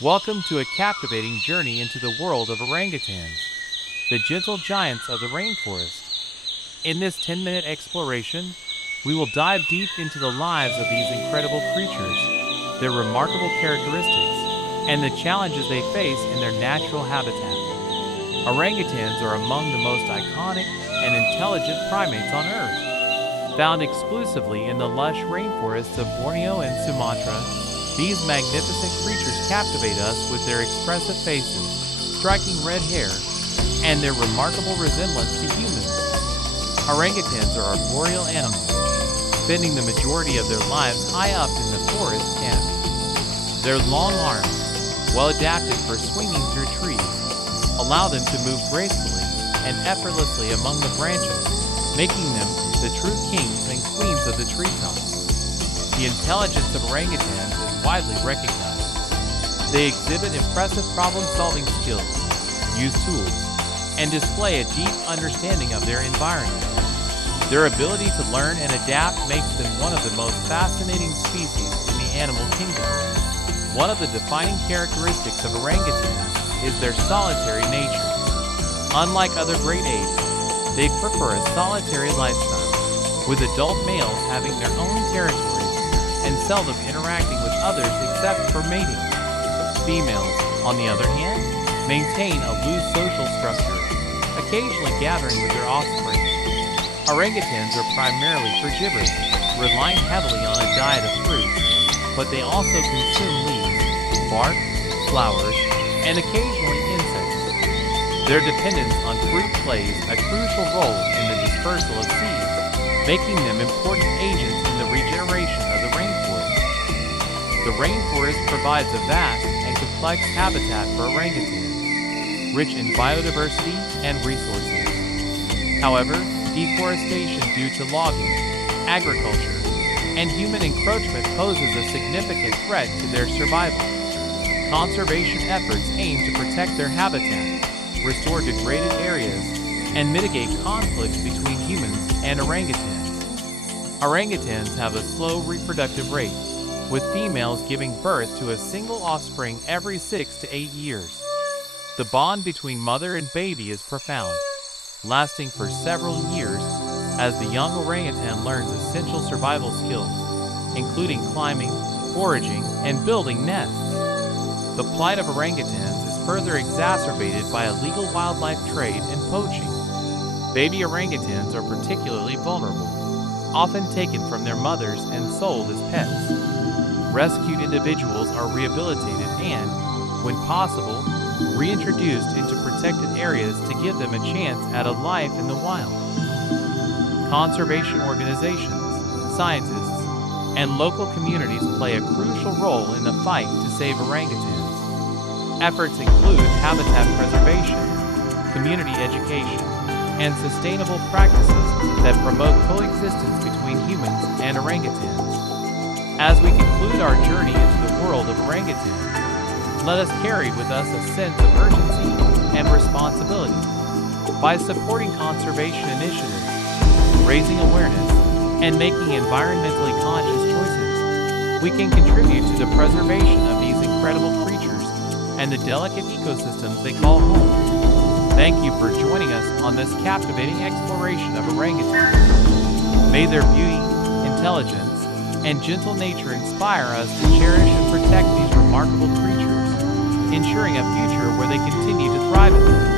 Welcome to a captivating journey into the world of orangutans, the gentle giants of the rainforest. In this 10-minute exploration, we will dive deep into the lives of these incredible creatures, their remarkable characteristics, and the challenges they face in their natural habitat. Orangutans are among the most iconic and intelligent primates on Earth. Found exclusively in the lush rainforests of Borneo and Sumatra, these magnificent creatures captivate us with their expressive faces, striking red hair, and their remarkable resemblance to humans. Orangutans are arboreal animals, spending the majority of their lives high up in the forest canopy. Their long arms, well adapted for swinging through trees, allow them to move gracefully and effortlessly among the branches, making them the true kings and queens of the treetops. The intelligence of orangutans is widely recognized. They exhibit impressive problem-solving skills, use tools, and display a deep understanding of their environment. Their ability to learn and adapt makes them one of the most fascinating species in the animal kingdom. One of the defining characteristics of orangutans is their solitary nature. Unlike other great apes, they prefer a solitary lifestyle, with adult males having their own territories and seldom interacting with others except for mating. Females, on the other hand, maintain a loose social structure, occasionally gathering with their offspring. Orangutans are primarily frugivorous, relying heavily on a diet of fruit, but they also consume leaves, bark, flowers, and occasionally insects. Their dependence on fruit plays a crucial role in the dispersal of seeds, making them important agents in the regeneration of the rainforest. The rainforest provides a vast and complex habitat for orangutans, rich in biodiversity and resources. However, deforestation due to logging, agriculture, and human encroachment poses a significant threat to their survival. Conservation efforts aim to protect their habitat, restore degraded areas, and mitigate conflicts between humans and orangutans. Orangutans have a slow reproductive rate, with females giving birth to a single offspring every 6 to 8 years. The bond between mother and baby is profound, lasting for several years as the young orangutan learns essential survival skills, including climbing, foraging, and building nests. The plight of orangutans is further exacerbated by illegal wildlife trade and poaching. Baby orangutans are particularly vulnerable, often taken from their mothers and sold as pets. Rescued individuals are rehabilitated and, when possible, reintroduced into protected areas to give them a chance at a life in the wild. Conservation organizations, scientists, and local communities play a crucial role in the fight to save orangutans. Efforts include habitat preservation, community education, and sustainable practices that promote coexistence between humans and orangutans. As we conclude our journey into the world of orangutans, let us carry with us a sense of urgency and responsibility. By supporting conservation initiatives, raising awareness, and making environmentally conscious choices, we can contribute to the preservation of these incredible creatures and the delicate ecosystems they call home. Thank you for joining us on this captivating exploration of orangutans. May their beauty, intelligence, and gentle nature inspire us to cherish and protect these remarkable creatures, ensuring a future where they continue to thrive in them.